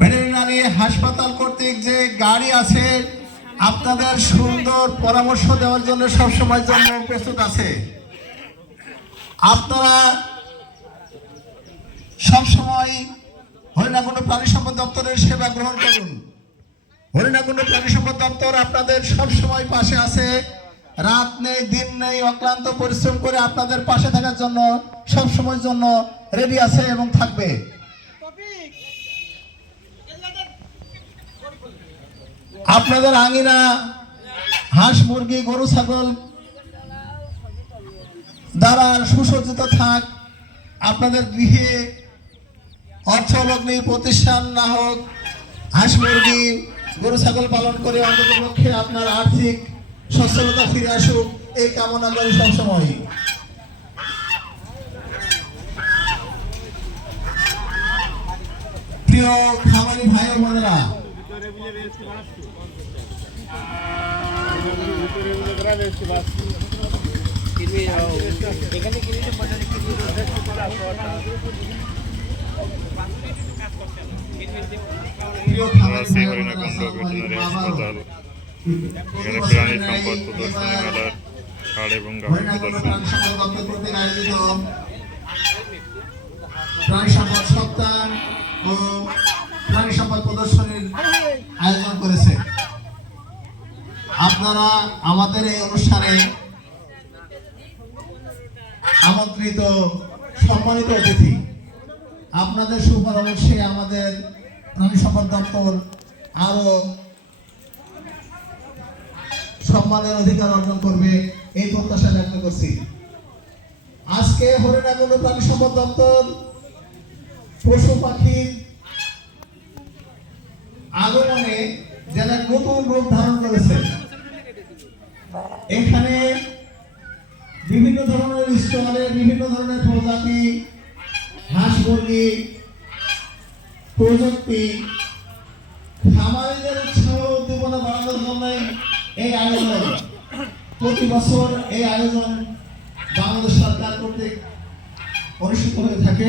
Veterinary হাসপাতাল কর্তৃক যে গাড়ি আছে আপনাদের সুন্দর পরামর্শ দেওয়ার জন্য সবসময় জন্য প্রস্তুত আছে। আপনারা সবসময় হরিণাকুণ্ড প্রাণী সম্পদ দপ্তরের সেবা গ্রহণ করুন। হরিণাকুণ্ড প্রাণী সম্পদ দপ্তর আপনাদের সবসময় পাশে আছে। রাত নেই দিন নেই অক্লান্ত পরিশ্রম করে আপনাদের পাশে থাকার জন্য সবসময়ের জন্য রেডি আছে এবং থাকবে। আপনাদের আঙিনা হাঁস মুরগি গরু ছাগল দ্বারা সুসজ্জিত থাক। আপনাদের গৃহে অর্থলগ্নি প্রতিষ্ঠান না হোক, হাঁস মুরগি গরু ছাগল পালন করে অন্ততপক্ষে আপনার আর্থিক সচ্ছলতা ফিরে আসুক, এই কামনা করি সবসময়। প্রিয় খামারি ভাই ও বোনেরা, হরিণাকুণ্ড ভেটেরিনারি হাসপাতাল, এখানে প্রাণী সম্পদ প্রদর্শনী মেলার ষাঁড় এবং গাভী প্রদর্শনী। প্রাণী সম্পদ সপ্তাহ ও প্রাণী সম্পদ প্রদর্শনীর আয়োজন করেছে। আপনারা আমাদের এই অনুষ্ঠানে আমন্ত্রিত সম্মানিত অতিথি, আপনাদের সুপরামর্শে আমাদের প্রাণী সম্পদ দপ্তর আরো সম্মানের অধিকার অর্জন করবে এই প্রত্যাশা ব্যক্ত করছি। আজকে হরিণাকুণ্ড প্রাণী সম্পদ দপ্তর পশু পাখির আগমনে যেন নতুন রূপ ধারণ করেছে। এখানে বিভিন্ন ধরনের স্টলে বিভিন্ন ধরনের প্রজাতি হাঁস মুরগি প্রযুক্তি খামারিদের উৎসাহ উদ্দীপনা বাড়ানোর জন্য এই আয়োজন। প্রতি বছর এই আয়োজন বাংলাদেশ সরকার কর্তৃক অনুষ্ঠিত হয়ে থাকে।